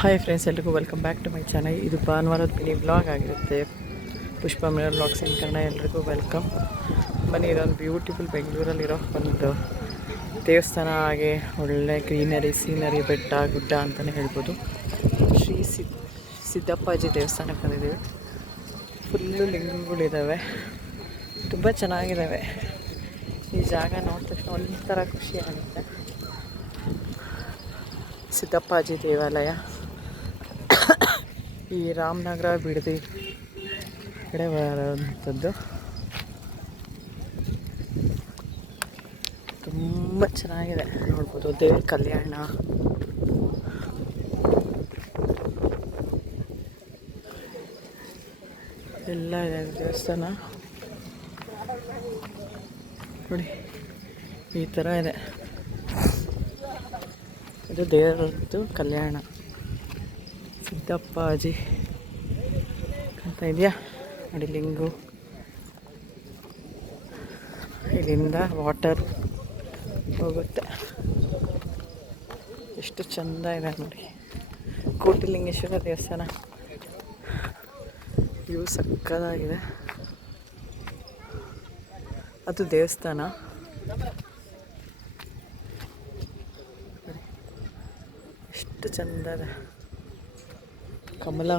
Hi friends, ಎಲ್ರಿಗೂ welcome back to my channel. ಇದು ಭಾನುವಾರದ ಮಿನಿ ವ್ಲಾಗ್ ಆಗಿರುತ್ತೆ. Pushpa mirror vlogs in Kannada. ಎಲ್ರಿಗೂ ವೆಲ್ಕಮ್. ಬನ್ನಿ, ಇದೊಂದು ಬ್ಯೂಟಿಫುಲ್ ಬೆಂಗಳೂರಲ್ಲಿರೋ ಒಂದು ದೇವಸ್ಥಾನ. ಹಾಗೆ ಒಳ್ಳೆ ಗ್ರೀನರಿ, ಸೀನರಿ, ಬೆಟ್ಟ ಗುಡ್ಡ ಅಂತಲೇ ಹೇಳ್ಬೋದು. ಶ್ರೀ ಸಿದ್ದಪ್ಪಾಜಿ ದೇವಸ್ಥಾನಕ್ಕೆ ಬಂದಿದ್ದೀವಿ. ಫುಲ್ಲು ಲಿಂಗಗಳಿದ್ದಾವೆ, ತುಂಬ ಚೆನ್ನಾಗಿದ್ದಾವೆ. ಈ ಜಾಗ ನೋಡಿದ ತಕ್ಷಣ ಒಂಥರ ಖುಷಿ ಆಗುತ್ತೆ. ಸಿದ್ದಪ್ಪಾಜಿ ದೇವಾಲಯ ಈ ರಾಮನಗರ ಬಿಡದಿ ಕಡೆ ಬರೋವಂಥದ್ದು. ತುಂಬ ಚೆನ್ನಾಗಿದೆ, ನೋಡ್ಬೋದು. ದೇವ್ರ ಕಲ್ಯಾಣ, ಎಲ್ಲ ಇದೆ. ದೇವಸ್ಥಾನ ನೋಡಿ, ಈ ಥರ ಇದೆ. ಇದು ದೇವರದ್ದು ಕಲ್ಯಾಣ, ಸಿದ್ದಪ್ಪಾಜಿ ಅಂತ ಇದೆಯಾ ನೋಡಿ. ಲಿಂಗು, ಇಲ್ಲಿಂದ ವಾಟರ್ ಹೋಗುತ್ತೆ. ಎಷ್ಟು ಚೆಂದ ಇದೆ ನೋಡಿ. ಕೋಟಿಲಿಂಗೇಶ್ವರ ದೇವಸ್ಥಾನ ಇವು ಸಕ್ಕದಾಗಿದೆ. ಅದು ದೇವಸ್ಥಾನ. ಎಷ್ಟು ಚೆಂದ ಇದೆ. ಕಮಲ